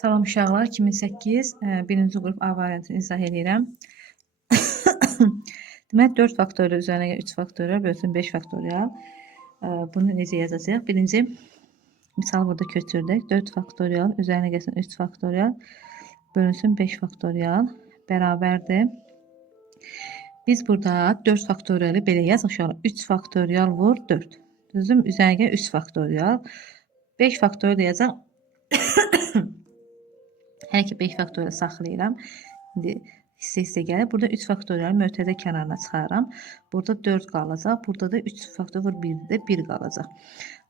Salam uşaqlar, 2008 birinci qrup A variantını izah edirəm. Demək 4 faktorial üzərinə 3 faktorial bölsün 5 faktorial. Bunu necə yazacağıq? Birinci misal burada köçürdük. 4 faktorial üzərinə gəlsin 3 faktorial bölünsün 5 faktorial bərabərdir. Biz burada 4 faktorialı belə yazaq uşaqlar. 3 faktorial vur 4. Düzdür? Üzərinə 3 faktorial. 5 faktorial yazacaq. Hər iki 5 faktorial saxlayıram. İndi hissə gəlir. Burada 3 faktorial mötərizə kənarına çıxarıram. Burada 4 qalacaq. Burada da 3 faktorial 1-də 1 qalacaq.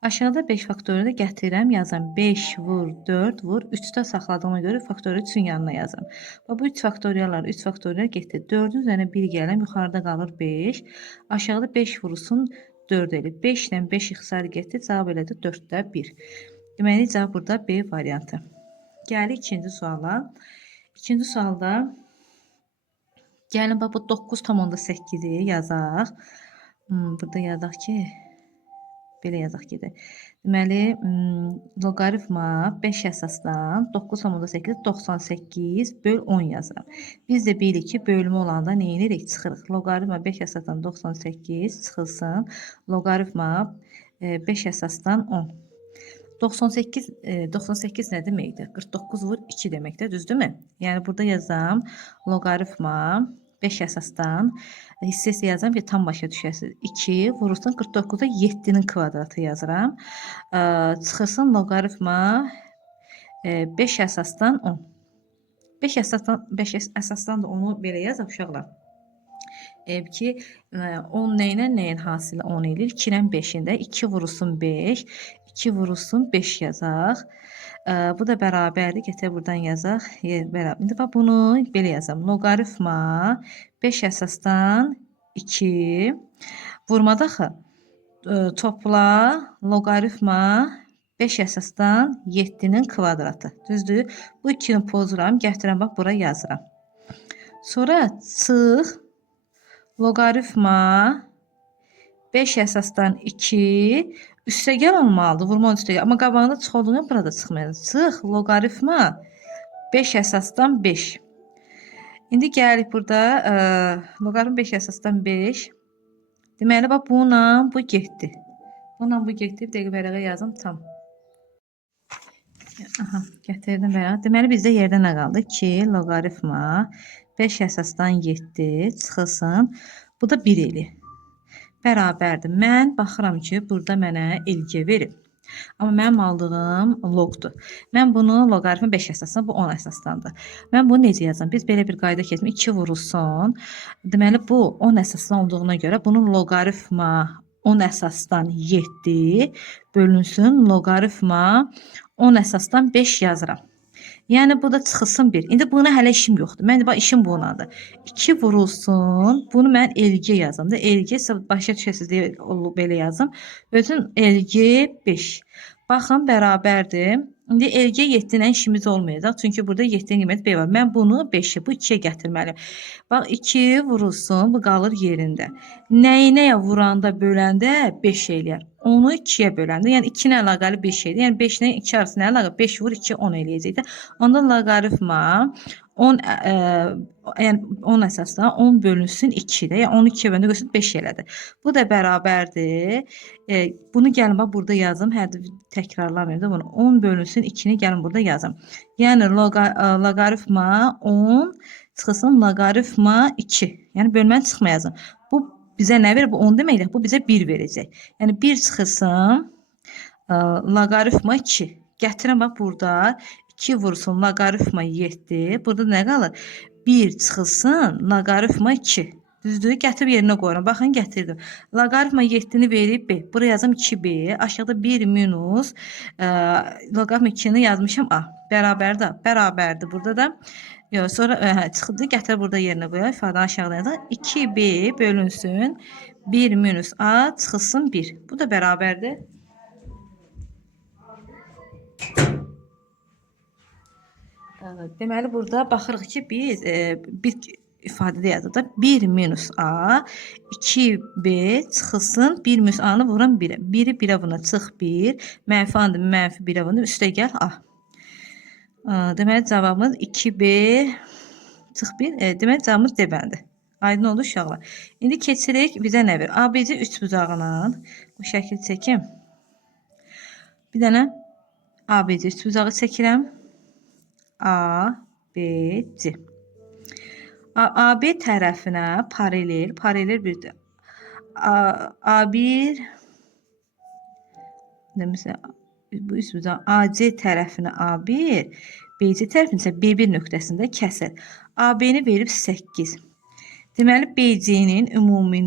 Aşağıda 5 faktorialı gətirirəm, yazıram. 5 vur 4 vur 3-də saxladığıma görə faktorial 3-ün yanına yazıram. Bu 3 faktoriallar 3 faktorial getdi. 4-ün üzərinə 1 gələm, yuxarıda qalır 5. Aşağıda 5 vurulsun 4 elib. 5 ilə 5 ixtisarı getdi. Cavab elədi 4-də 1. Deməli cavab burada B variantı. Gəlir ikinci suala. İkinci sualda gəlin bax bu 9,8-i yazaq. Burada yazaq ki, belə yazaq ki, deməli loqaritma 5 əsasdan 9,8 98 böl 10 yazıram. Biz də bilirik ki, bölümü olanda nə edirik? Çıxırıq. Loqaritma 5 əsasdan 98 çıxılsın. Loqaritma 5 əsasdan 10. 98 nə deməkdir? 49 vur 2 deməkdir, düzdürmü? Yəni burada yazam loqaritma 5 əsasdan hissəsi yazam ki, tam başa düşəsiniz. 2 vurursun 49-da 7-nin kvadratı yazıram. Çıxırsın loqaritma 5 əsasdan 10. 5 əsasdan da onu belə yazaq uşaqlar. Ki 10 nəylə nəyin hasili 10 eləyir? 2 ilə 5-ində 2 vurulsun 5, 2 vurulsun 5 yazaq. Bu da bərabərdir. Gətir buradan yazaq. Bərabər. İndi bax bunu belə yazam. Loqaritma 5 əsasdan 2 vurmada axı topla loqaritma 5 əsasdan 7-nin kvadratı. Düzdür? Bu 2-ni pozuram, gətirəm bax bura yazıram. Sonra çıx loqaritma 5 əsasdan 2 üstəgəl olmalıdır. Vurma üstəgəl. Amma qabağında çıx olduğunu burada çıxmayacaq. Çıx loqaritma 5 əsasdan 5. İndi gəlirik burada loqaritma 5 əsasdan 5. Deməli bax bununla bu getdi. Bununla bu getdi. Bir dəqiqə vərəqə yazım tam. Aha, gətirdim vərəqə. Deməli bizdə yerdə nə qaldı? 2 loqaritma 5 əsasdan 7 çıxılsın. Bu da 1 eləyir. Bərabərdir. Mən baxıram ki, burada mənə elgə verib. Amma mənim aldığım logdur. Mən bunu loqaritma 5 əsasdan, bu 10 əsasdandır. Mən bunu necə yazam? Biz belə bir qayda keçmiş. 2 vurulsun. Deməli, bu 10 əsasdan olduğuna görə bunun loqaritma 10 əsasdan 7 bölünsün. Loqaritma 10 əsasdan 5 yazıram. Yəni bu da çıxılsın 1. İndi buna hələ işim yoxdur. Mən bax işim bunadır. 2 vurulsun. Bunu mən elgə yazım da. Elgə başa düşəsiz deyə belə yazım. Bütün elgə 5. Baxın bərabərdir. İndi elgə 7 ilə işimiz olmayacaq. Çünki burada 7-nin qiyməti B var. Mən bunu 5-i bu 2-yə gətirməliyim. Bax 2 vurulsun. Bu qalır yerində. Nəyə vuranda böləndə 5 eləyər. Onu 2-yə böləndə, yəni 2-nə əlaqəli bir şeydir. Yəni 5 ilə 2 arasında əlaqə 5 vur 2 10 eləyəcəkdir. Onda loqaritma 10 yəni 10 əsasdan 10 bölünsün 2-də. Yəni 10 2-yə böləndə götürüb 5 elədi. Bu da bərabərdir. Bunu gəlin bax burada yazım. Hər təkrarlamayım da bunu. 10 bölünsün 2-ni gəlin burada yazım. Yəni loqaritma 10 çıxılsın loqaritma 2. Yəni bölməni çıxmayacaq. Bu bizə nə verir? Bu 10 deməkdir. Bu bizə 1 verəcək. Yəni 1 çıxılsın loqaritma 2. Gətirəm bax burada 2 vursun loqaritma 7. Burada nə qalır? 1 çıxılsın loqaritma 2. Düzdür? Gətirib yerinə qoyuram. Baxın gətirdim. Loqaritma 7-ni verib B. Buraya yazım 2B. Aşağıda 1 minus loqaritma 2-ni yazmışam A. Bərabərdir. Bərabərdir. Burada da yox, sonra çıxdı. Gətir burada yerinə qoyaq. İfadə aşağıda yazaq. 2B bölünsün 1 minus A çıxılsın 1. Bu da bərabərdir. Deməli burada baxırıq ki, biz bir ifadədə yazır da 1 minus A 2B çıxılsın 1 minus A-nı vuran 1-ə. 1-i 1-ə vuruna çıx 1. Mənfi andır, mənfi 1-ə vuruna üstə gəl A. Deməli cavabımız 2B çıx 1. Deməli cavabımız D bəndi. Aydın oldu uşaqlar. İndi keçirik bizə nə verir? ABC üçbucağının bu şəkil çəkim. Bir dənə ABC üçbucağı çəkirəm. A, B, C. AB tərəfinə paralel bir A1 demişsə bu üçbucaq AC tərəfinə A1, BC tərəfinə isə B1 nöqtəsində kəsir. AB-ni verib 8. Deməli BC-nin ümumi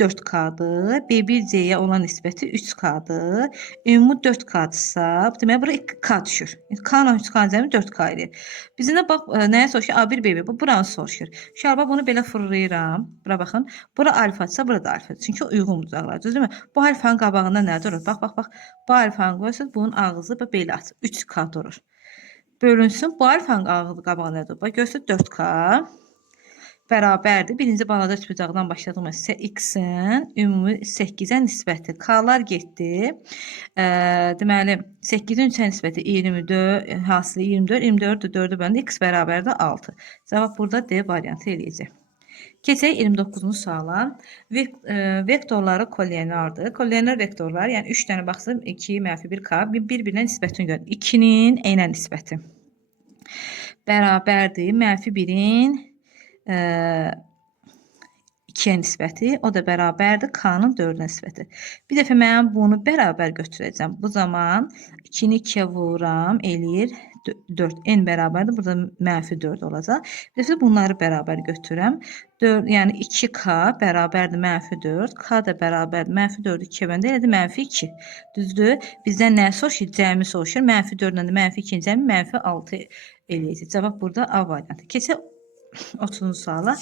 4K-dır. B1C-yə olan nisbəti 3K-dır. Ümumi 4K-dırsa, deməli bura 2K düşür. K-la 3K-nın cəmi 4K edir. Bizə bax nəyə soruşur? A1, B1. Bu buranı soruşur. Şalba bunu belə fırlayıram. Bura baxın. Bura alfadırsa, burada da alfadır. Çünki uyğun bucaqlar. Düzdürmü? Bu alfanın qabağında nə durur? Bax. Bu alfanı qoyursunuz, bunun ağzı belə atır. 3K durur. Bölünsün. Bu alfanın ağzı qabağında nə durur? Bax görsün 4K. Bərabərdir. Birinci balada üçbucaqdan başladığımız isə x-in ümumi 8-ə nisbəti. K-lar getdi. Deməli 8-in 3-ə nisbəti 24, hasılı 24, 24 4-ü bəndə x bərabərdir 6. Cavab burada D variantı eləyəcək. Keçək 29-cu suala. Vektorları kollineardır. Kollinear vektorlar, yəni 3 dənə baxsın, 2 mənfi 1K, bir-birinə nisbətini görün. 2-nin eynə nisbəti bərabərdir. Mənfi 1-in 2-yə nisbəti, o da bərabərdir K-nın 4-ə nisbəti. Bir dəfə mən bunu bərabər götürəcəm. Bu zaman 2-ni 2-yə vururam, eləyir 4. N bərabərdir, burada mənfi 4 olacaq. Bir dəfə bunları bərabər götürürəm. 4, yəni 2K bərabərdir mənfi 4. K da bərabərdir mənfi 4'ü 2-yə bəndə elədir mənfi 2. Düzdür? Bizdən nə soruşur? Cəmi soruşur. Mənfi 4-lə də mənfi 2-nin cəmi mənfi 6 eləyəcək. Cavab burada A variantı. Keçək 30-cu suala.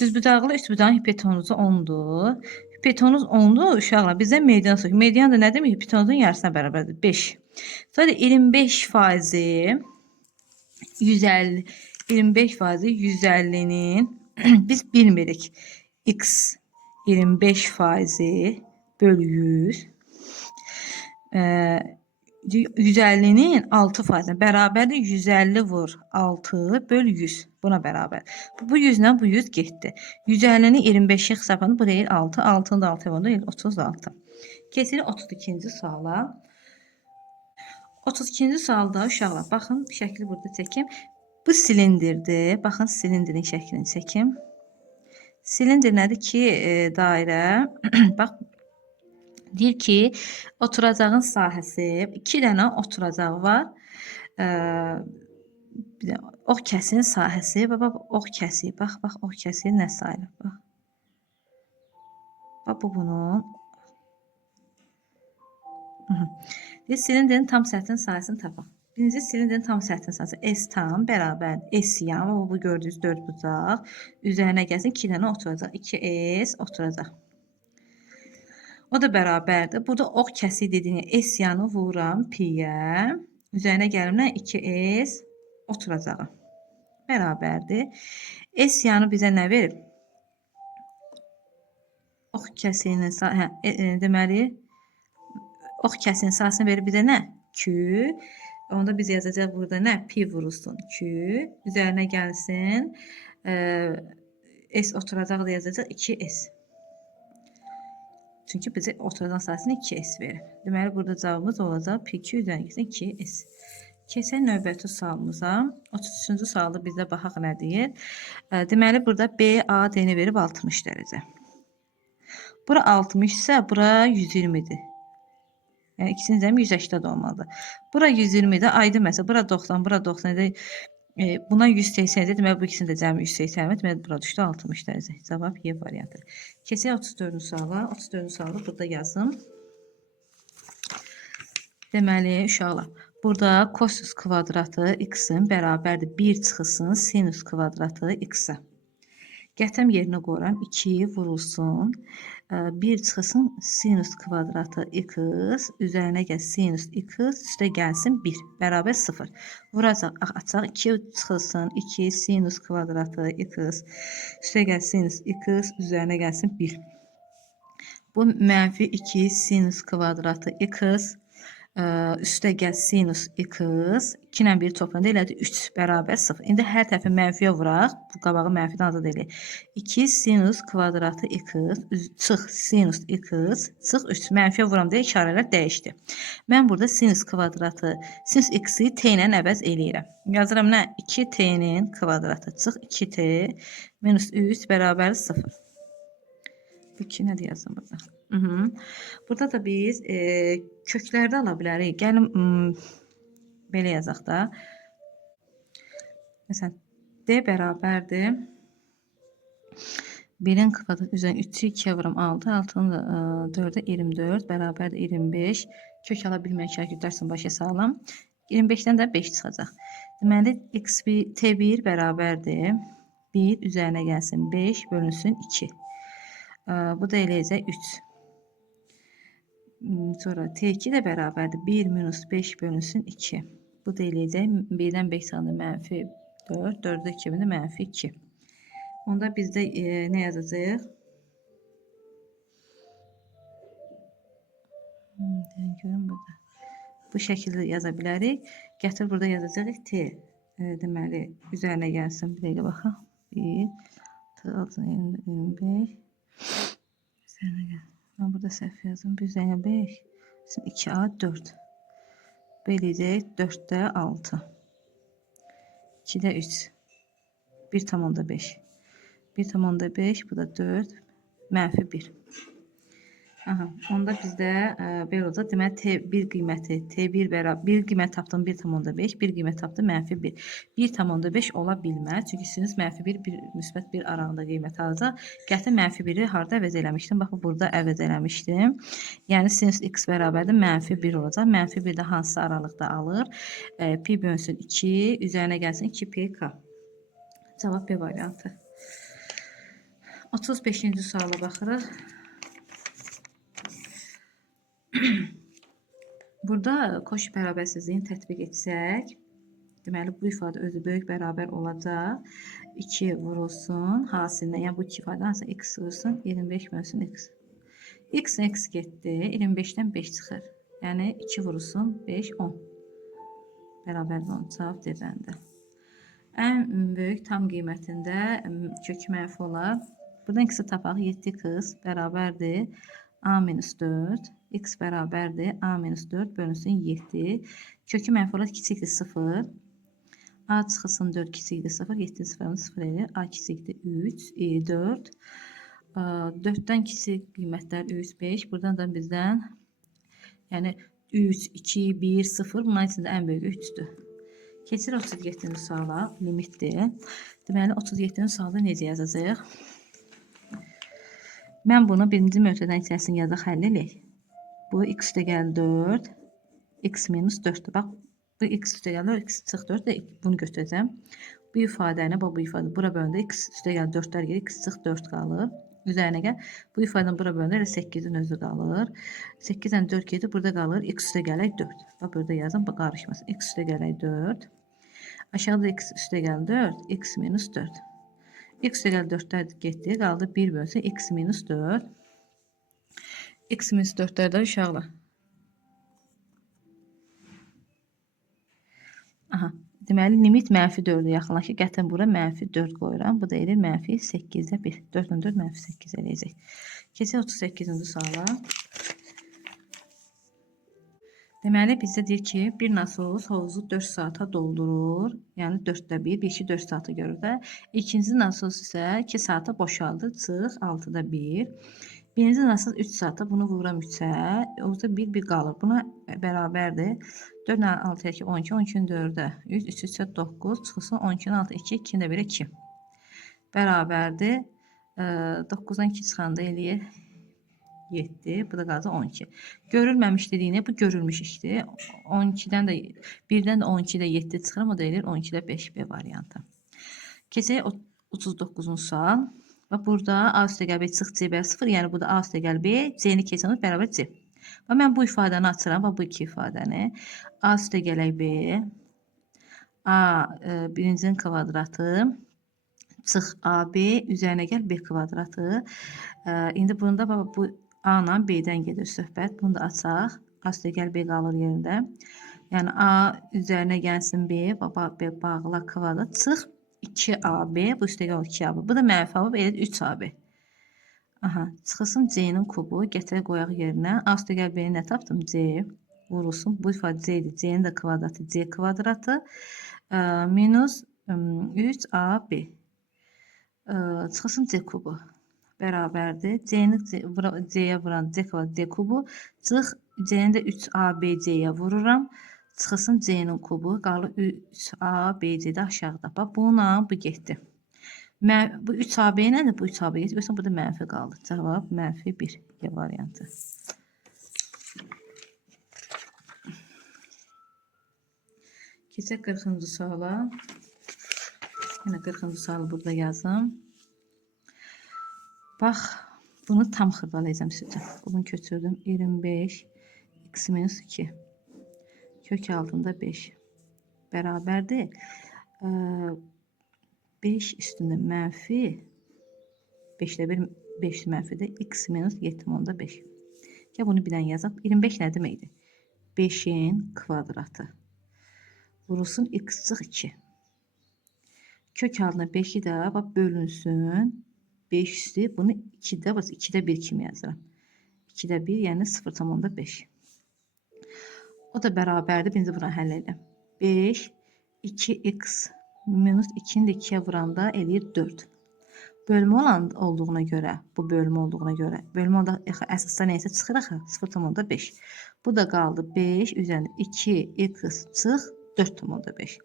Düzbucaqlı üçbucağın hipotenuzu 10'dur. Hipotenuz 10'dur uşaqlar. Bizdən median soruşur. Median da nə demək? Hipotenuzun yarısına bərabərdir. 5. Sonra 25% 150 25% 150'nin biz bilmirik. X 25% bölü 100 150'nin 6% bərabərdir 150 vur 6 bölü 100 buna bərabər. Bu 100'lə bu 100 getdi. 150'ni 25'e hesablanır. Bu deyil 6. 6'nı da 6'ya vurdu. 36. Keçirik 32-ci suala. 32-ci sualda uşaqlar baxın şəkli burada çəkim. Bu silindirdir. Baxın silindrin şəklini çəkim. Silindir nədir ki dairə bax deyir ki, oturacağın sahəsi 2 dənə oturacağı var. Bir də ox kəsiyin sahəsi, bax ox kəsiyi, bax ox kəsiyi nə sayılır? Bax bu bunun. Silindrin tam səthinin sahəsini tapaq. Birinci silindrin tam səthinin sahəsi S tam bərabər S yan, bu gördüyünüz 4 bucaq. Üzərinə gəlsin 2 dənə oturacaq. 2S oturacaq. O da bərabərdir. Burada ox kəsiyi dediyini S yanı vururam P-yə. Üzərinə gəlimlə 2S oturacağım. Bərabərdir. S yanı bizə nə verir? Ox kəsiyinin deməli ox kəsiyinin sahəsini verir bizə nə? Q. Onda biz yazacaq burada nə? P vurulsun Q. Üzərinə gəlsin. S oturacaq da yazacaq 2S. Çünki bizə oturacaq sahəsini 2S verir. Deməli burada cavabımız olacaq P2 üzərinə gəlsin 2S. Keçək növbəti sualımıza. 33-cü sualda bizdə baxaq nə deyir? Deməli burada BAD-ni verib 60 dərəcə. Bura 60 isə bura 120'dir. Yəni ikisinin cəmi 180 olmalıdır. Bura 120'dir. Aydın məsələ. Bura 90, bura 90'dir. Buna 180'dir. Deməli bu ikisinin də cəmi 180'dir. Deməli bura düşdü 60 dərəcə. Cavab Y variantı. Keçək 34-cü suala. 34-cü sualı burada yazım. Deməli uşaqlar, burada kosinus kvadratı x-in bərabərdir 1 çıxılsın sinus kvadratı x-ə. Gətirəm yerinə qoyuram. 2 vurulsun. 1 çıxılsın sinus kvadratı x. Üzərinə gəl sinus x. Üstə gəlsin 1. Bərabər 0. Vuracaq. Açaq. 2 çıxılsın. 2 sinus kvadratı x. Üstə gəl sinus x. Üzərinə gəlsin 1. Bu mənfi 2 sinus kvadratı x. Üstə gəl sinus x 2 ilə 1 toplayanda elədi 3 bərabər 0. İndi hər tərəfi mənfiyə vuraq. Bu qabağı mənfidən azad eləyək. 2 sinus kvadratı x çıx sinus x çıx 3. Mənfiyə vuram deyə işarələr dəyişdi. Mən burada sinus kvadratı sinus x-i t ilə əvəz eləyirəm. Yazıram nə? 2t-nin kvadratı çıx 2t minus 3 bərabər 0. Bu 2 nədir yazım burada? Burada da biz köklərdə ala bilərik. Gəlin belə yazaq da. Məsələn, d bərabərdir. 1-in kvadratı üzrə 3-ü 2-yə vuram 6, 6-nı da 4-ə 24 bərabərdir 25. Kök ala bilməyən şəkil dərsini başa salım. 25-dən də 5 çıxacaq. Deməli, t1 bərabərdir. 1 üzərinə gəlsin 5 bölünsün 2. Bu da eləyəcək 3. Sonra t2 də bərabərdir. 1 minus 5 bölünsün 2. Bu da eləyəcək 1-dən 5 çıxanda mənfi 4. 4-də 2 də mənfi 2. Onda bizdə nə yazacaq? Görün burada. Bu şəkildə yaza bilərik. Gətir burada yazacaq t. Deməli, üzərinə gəlsin. Bir dəqiqə baxaq. 1, 25. Üzərinə gəl. Mən burada səhv yazdım. 1 üzərinə 5. 2a 4. Beləcək 4-də 6. 2-də 3. 1,5. 1,5. Bu da 4. Mənfi 1. Aha, onda bizdə belə olacaq. Deməli, T1 qiyməti, T1 bərabər, 1 qiymət tapdım 1,5, 1 qiymət tapdım mənfi 1. 1,5 ola bilməz. Çünki sinus mənfi 1, müsbət 1 aralığında qiymət alacaq. Qəti mənfi 1-i harada əvəz eləmişdim? Bax, burada əvəz eləmişdim. Yəni, sinus x bərabərdir, mənfi 1 olacaq. Mənfi 1 də hansı aralıqda alır? Pi bölünsün 2, üzərinə gəlsin 2pk. Cavab B variantı. 35-ci suala baxırıq. Burada koş bərabərsizliyini tətbiq etsək, deməli bu ifadə özü böyük bərabər olacaq. 2 vurulsun hasilinə, yəni bu 2 ifadə hansı x vurulsun 25 bölünsün x. X getdi, 25-dən 5 çıxır. Yəni 2 vurulsun 5, 10. Bərabər 10, cavab D bəndə. Ən böyük tam qiymətində kök mənfi olar. Buradan x-i tapaq, 7x bərabərdir a minus 4. X bərabərdir a minus 4 bölünsün 7. Kökü mənfi olaraq kiçikdir 0. A çıxılsın 4 kiçikdir 0. 7 0 0 edir. A kiçikdir 3, 4. 4-dən kiçik qiymətlər 3, 5. Buradan da bizdən yəni 3, 2, 1, 0. Bunların içində ən böyük 3-dür. Keçir 37-ci suala. Limitdir. Deməli 37-ci sualda necə yazacaq? Mən bunu birinci mötədən içərisində yazaq həll eləyək. Bu x üstə gəl 4, x minus 4'dür. Bax, bu x üstə gəl 4, x çıx 4 də bunu götürəcəm. Bu ifadəni, bu ifadə bura bölündə x üstə gəl 4'lər gedir, x çıx 4 qalır. Üzərinə gəl, bu ifadəni bura bölündə elə 8'in özü qalır. 8'dən 4 gedir, burada qalır, x üstə gələk 4. Bax, burada yazın, bax, qarışmasın. X üstə gələk 4. Aşağıda x üstə gəl 4, x minus 4. X üstə gəl 4'lər getdi, qaldı 1 bölsün, x minus 4. X minus 4'lərdə uşaqlar. Aha, deməli, limit mənfi 4'ə yaxınlaşır. Qətin bura mənfi 4 qoyuram. Bu da edir mənfi 8'də 1. 4'dən 4 mənfi 8 eləyəcək. Keçək 38-ci suala. Deməli, bizdə deyir ki, bir nasos hovuzu 4 saata doldurur. Yəni 4'də 1, 1-2 4 saatı görür də. İkinci nasos isə 2 saata boşaldır. Çıx 6'da 1. Birinci nasos 3 saata, bunu vururam 3'ə. Orada 1 qalır. Buna bərabərdir. 4 ilə 6-ya 2, 12, 12-nin 4'ə 3, 3 3'ə 9, çıxılsın 12-nin 6, 2, 2-nin də 1'ə 2. Bərabərdir. 9'dan 2 çıxanda eləyir 7, bu da qaldı 12. Görülməmiş dediyinə bu görülmüş işdir. 12'dən də 1'dən də 12'də 7 çıxır, o da eləyir 12'də 5B variantı. Keçək 39-cu sual. Və burada A üstə gəl B çıx C bərabər 0, yəni burada A üstə gəl B, C-ni keçən bərabər C. Və mən bu ifadəni açıram və bu iki ifadəni. A üstə gələk B, A birincinin kvadratı, çıx AB, üzərinə gəl B kvadratı. İndi bunda bu A ilə B-dən gedir söhbət. Bunu da açaq. A üstəgəl B qalır yerində. Yəni A üzərinə gəlsin B, B bağla kvadrat, çıx 2AB, bu üstəgəl 2AB. Bu da mənfi AB, elə 3AB. Aha, çıxılsın C-nin kubu, gətirək qoyaq yerinə. A üstəgəl B-ni nə tapdım? C vurulsun. Bu ifadə C idi. C-nin də kvadratı C kvadratı minus 3AB. Çıxılsın C kubu. Bərabərdir. C-ni C-yə vuran C kvadrat D kubu. Çıx C-ni də 3ABC-yə vururam. Çıxılsın C-nin kubu. Qalır 3ABC-də aşağıda. Bax, bununla bu getdi. Bu 3AB nədir? Bu 3AB getdi. Görürsən, burada mənfi qaldı. Cavab mənfi 1 variantı. Keçək 40-cı suala. Yine 40-cı sualı burada yazım. Bax, bunu tam xırdalayacağım sizə. Bunu köçürdüm. 25 x minus 2 kök altında 5 bərabərdir. 5 üstündə mənfi 5'də 1 5 mənfidir. X minus 7/5. Ya bunu bilən yazaq. 25 nə deməkdir? 5'in kvadratı. Vurulsun x çıx 2. Kök altına 5'i də bölünsün. 5 üstü bunu 2'də 2'də 1 kimi yazıram. 2'də 1 yəni 0/5. O da bərabərdir. Birinci buranı həll edelim. 5 2x minus 2'ni də 2'yə vuranda eləyir 4. Bölmə olduğuna görə, bu bölmə olduğuna görə, bölmə onda əsasda neysə çıxır axı 0/5. Bu da qaldı 5 üzərində 2x çıx 4/5.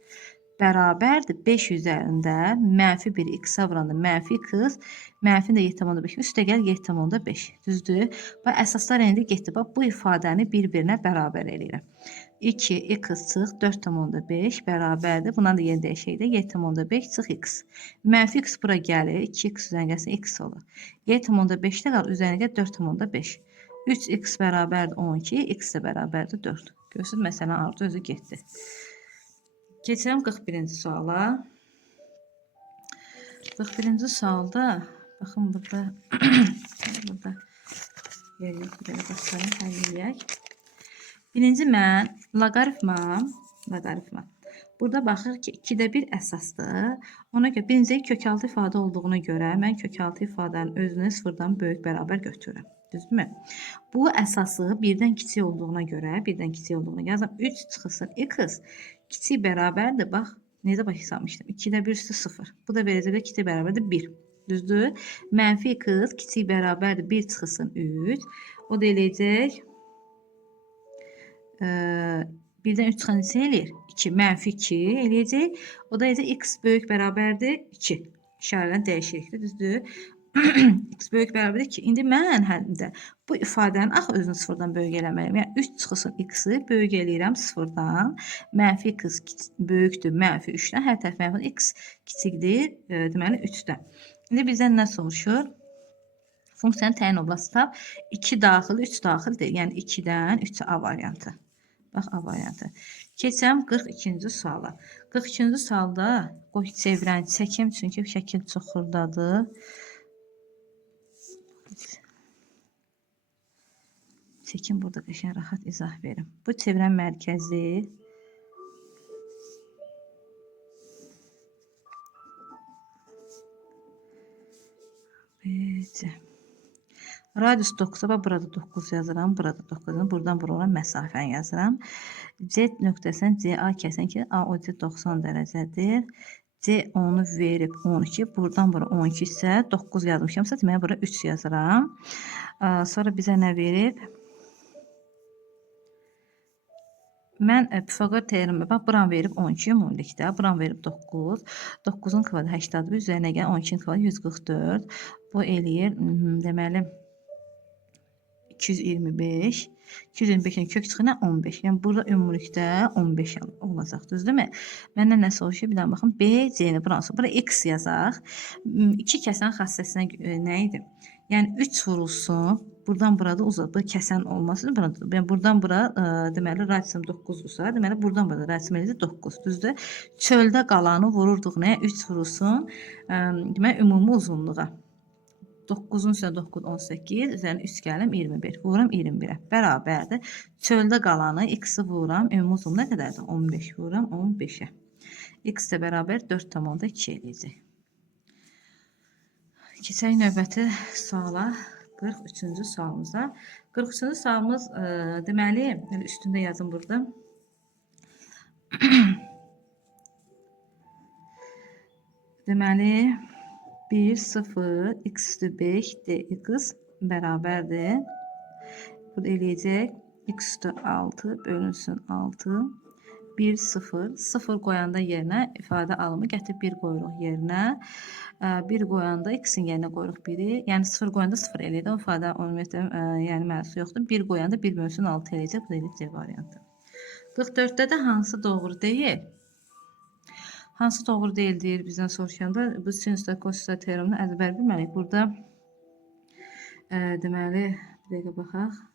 Bərabərdir 5 üzərində mənfi 1 x-a vuranda mənfi x, mənfi də 7/5 üstəgəl 7/5. Düzdür? Bax əsaslar indi getdi. Bax bu ifadəni bir-birinə bərabər eləyirəm. 2x çıx 4/5 bərabərdir. Bundan da yeni dəyişək də 7/5 çıx x. Mənfi x bura gəlir. 2x üzərinə gəlsin x olur. 7/5-də qalır üzərinə 4/5. 3x bərabərdir 12, x də bərabərdir 4. Görürsünüz, məsələn ardı özü getdi. Keçirəm 41-ci suala. 41-ci sualda baxın burada burada yerlik belə başlayın, həll edək. Birinci mən loqaritma burada baxır ki 2'də 1 əsasdır. Ona görə birinci kökaltı ifadə olduğuna görə mən kökaltı ifadənin özünü sıfırdan böyük bərabər götürürəm. Düzdürmü? Bu əsası birdən kiçik olduğuna görə, yazım 3 çıxılsın x kiçik bərabərdir. Bax, necə başlamışdım? 2'də 1 üstü 0. Bu da verəcək kiçik bərabərdir 1. Düzdür? Mənfi x kiçik bərabərdir 1 çıxılsın 3. O da eləyəcək birdən 3 çıxan neçə eləyir? 2. Mənfi 2 eləyəcək. O da eləyəcək x böyük bərabərdir 2. İşarəni dəyişirik. Düzdür? X böyük bərabərdir 2. İndi mən həllində bu ifadənin axı özünü sıfırdan böyük eləməliyim. Yəni 3 çıxılsın x-i böyük eləyirəm sıfırdan. Mənfi x böyükdür mənfi 3-dən. Hər tərəf mənfi x kiçikdir deməli 3-dən. İndi bizdən nə soruşur? Funksiyanın təyin oblasti tap 2 daxil 3 daxildir. Yəni 2-dən 3-ə A variantı. Bax A variantı. Keçəm 42-ci suala. 42-ci sualda qoy çevirəni çəkim çünki şəkil çox xırdadır. Çekim burada qəşəng rahat izah verim. Bu çevirən mərkəzi radius 9'a bax burada 9 yazıram, burada 9 yazıram, buradan buraya olan məsafəni yazıram. C nöqtəsindən CA kəsən ki AOC 90 dərəcədir. C onu verib 12, buradan bura 12 isə 9 yazmışamsa deməli bura 3 yazıram. Sonra bizə nə verib? Mən Pifaqor teoremi bax buran verib 12 ümumilikdə, buran verib 9. 9'un kvadratı 81 üzərinə gəl 12'nin kvadratı 144. Bu eləyir deməli 225. 225'in kök çıxına 15. Yəni burada ümumilikdə 15 olacaq, düzdürmü? Məndən nə soruşur? Bir daha baxın. B, C-ni buransı. Bura x yazaq. 2 kəsən xassəsinə nə idi? Yəni 3 vurulsun. Buradan burada uzaq. Bu kəsən olmasın. Yəni buradan bura deməli radiusum 9-dursa, deməli buradan burada radiusum 9, düzdür? Çöldə qalanı vururduq nə? 3 vurulsun. Deməli ümumi uzunluğa. 9'un üstünə 9 18, üzərinə 3 gəlim 21. Vururam 21-ə. Bərabərdir. Çöldə qalanı x-i vururam. Ümumi uzun nə qədərdir? 15 vururam 15-ə. X də bərabər 4,2 eləyəcək. Keçək növbəti suala. 43-cü sualımıza. 43-cü sualımız deməli, üstündə yazım burada. Deməli 1, 0, x üstü 5, dx bərabərdir. Bu da eləyəcək x üstü 6 bölünsün 6. 1, 0, 0 qoyanda yerinə ifadə alımı gətirib 1 qoyuruq yerinə. 1 qoyanda x-in yerinə qoyuruq 1-i. Yəni 0 qoyanda 0 eləyir. O ifadə ümumiyyətlə yəni mənası yoxdur. 1 qoyanda 1 bölünsün 6 eləyəcək. Bu da eləyib C variantı. 44-də də hansı doğru deyil? Hansı doğru deyil deyir bizdən soruşanda. Bu sinüslə kosinüslə teoremini əzbər bilməliyik. Burada deməli bir dəqiqə baxaq.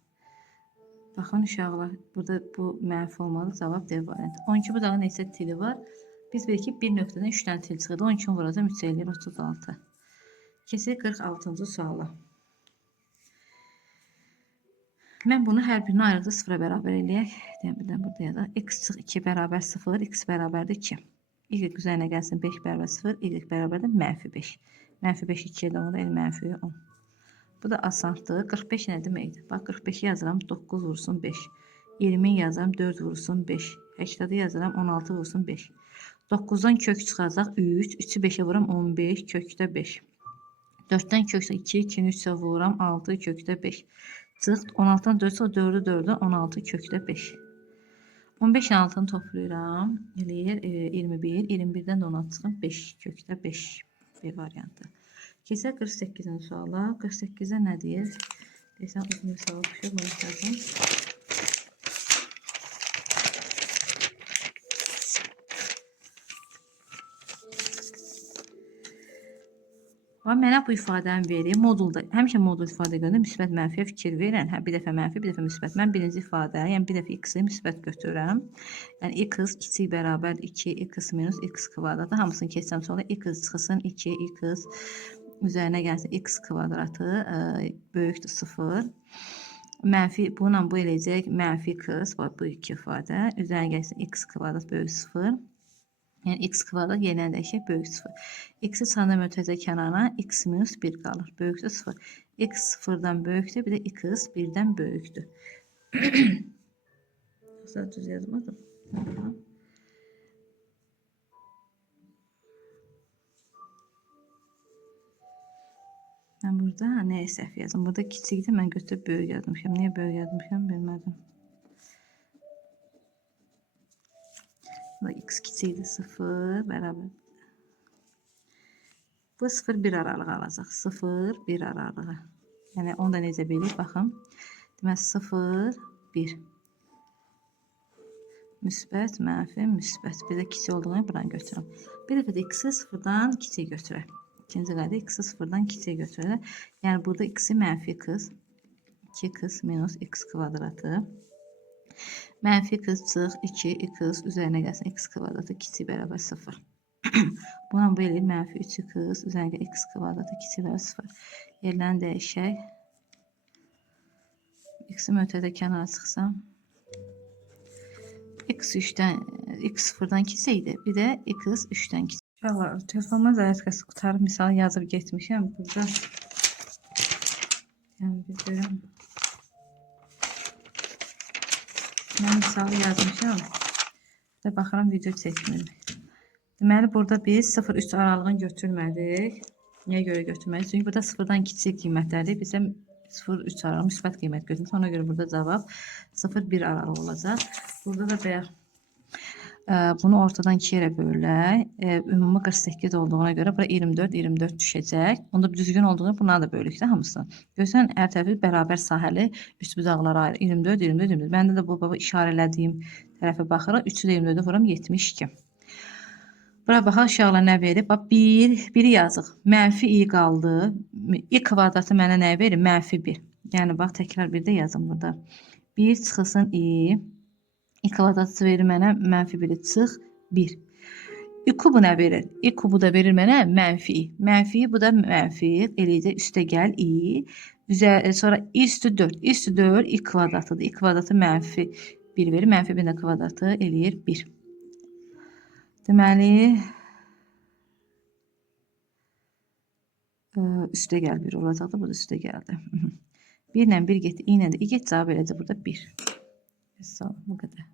Baxın uşaqlar, burada bu mənfi olmalı, cavab D variantı. 12 budağı neçə tili var? Biz bilirik ki, bir nöqtədən 3 dənə til çıxırdı. 12-ni vuracam, 3 eləyir 36. Keçək 46-cı suala. Mən bunu hər birini ayrıqda 0-a bərabər eləyək. Deyəm, birdən burada yazaq. X çıx 2 bərabər 0, x bərabərdir 2. Y üzərinə gəlsin 5 bərabər 0, y bərabərdir mənfi 5. Mənfi 5 2 də onda mənfi 10. Bu da asandır. 45 nə deməkdir? Bax 45-i yazıram 9 vursun 5. 20-ni yazıram 4 vursun 5. 80-i yazıram 16 vursun 5. 9-dan kök çıxacaq 3. 3-ü 5-ə vuram 15 kökdə 5. 4-dən kök 2, 2-ni 3-ə vuram 6 kökdə 5. Çıx 16-dan 4 çıx 4-ü 4-dən 16 kökdə 5. 15-in altını toplayıram. Eləyir 21. 21-dən də 16 çıxın 5 kökdə 5. B variantı. Keçək 48-ci suala. 48-ə nə deyir? Deyəsən uzun bir suala düşür. Bunu yazdım. Mənə bu ifadəni verir. Modulda, həmişə modul ifadə görəndə müsbət mənfiyə fikir verin. Bir dəfə mənfi, bir dəfə müsbət. Mən birinci ifadə, yəni bir dəfə x-i müsbət götürürəm. Yəni x kiçik bərabər 2, x minus x kvadratı. Hamısını keçsəm sonra x çıxsın 2, x üzərinə gəlsin x kvadratı böyükdür 0. Mənfi, bununla bu eləyəcək mənfi x, bu iki ifadə. Üzərinə gəlsin x kvadrat böyük 0. Yəni x kvadrat yerinə dəyişək böyük 0. X-i çıxanda mötərizə kənarına x minus 1 qalır. Böyükdür 0. X 0-dan böyükdür, bir də x 1-dən böyükdür. Yoxsa düz yazmadım. Mən burada nəyə səhv yazdım? Burada kiçikdir, mən götürüb böyük yazmışam. Niyə böyük yazmışam, bilmədim. X kiçikdir 0 bərabər. Bu 0-1 aralığı alacaq. 0-1 aralığı. Yəni onu da necə bilir? Baxın. Demək 0-1. Müsbət, mənfi, müsbət. Bir də kiçik olduğunu buranı götürürəm. Bir dəfə də x-i 0-dan kiçik götürək. İkinci qayda x-i 0-dan kiçik götürək. Yəni burada x-i mənfi x. 2x minus x kvadratı. Mənfi x çıx 2x üzərinə gəlsin x kvadratı kiçik bərabər 0. Buna bu eləyir mənfi 3x üzərinə x kvadratı kiçik bərabər 0. Yerlərini dəyişək. X-i mötərizə kənara çıxsam. X 0-dan kiçikdir. Bir də x 3-dən kiçik. Telefonuma zərərtkəsi qutarıb misal yazıb getmişəm. Burada yəni bir görəm. Mən misalı yazmışam. Və baxıram video çəkmir. Deməli burada biz 0-3 aralığını götürmədik. Niyə görə götürmədik? Çünki burada 0-dan kiçik qiymətlərdir. Bizə 0-3 aralığı müsbət qiymət götürmüş. Ona görə burada cavab 0-1 aralığı olacaq. Burada da bayaq bunu ortadan 2 yerə bölək. Ümumi 48 olduğuna görə bura 24 düşəcək. Onda düzgün olduğunu buna da bölükdə hamısını. Görsən hər tərəfi bərabər sahəli üçbucaqlara ayrı. 24. Məndə də bu baba işarələdiyim tərəfə baxırıq. 3-ü də 24-ə vuram 72. Bura baxaq uşaqlar nə verir? Bax 1-i yazıq. Mənfi i qaldı. I kvadratı mənə nə verir? Mənfi 1. Yəni bax təkrar bir də yazım burada. 1 çıxılsın i. I kvadratı verir mənə mənfi 1-i çıx 1. İ kubu nə verir? İ kubu da verir mənə mənfi. Mənfi, bu da mənfi. Eləcə üstə gəl i. Sonra i üstü 4. i üstü 4 i kvadratıdır. I kvadratı mənfi 1 verir. Mənfi 1-in kvadratı eləyir 1. Deməli, üstə gəl 1 olacaqdı. Bu da üstə gəldi. 1 ilə 1 getdi. i ilə də i get. Cavab eləcə burada 1. Bu qədər.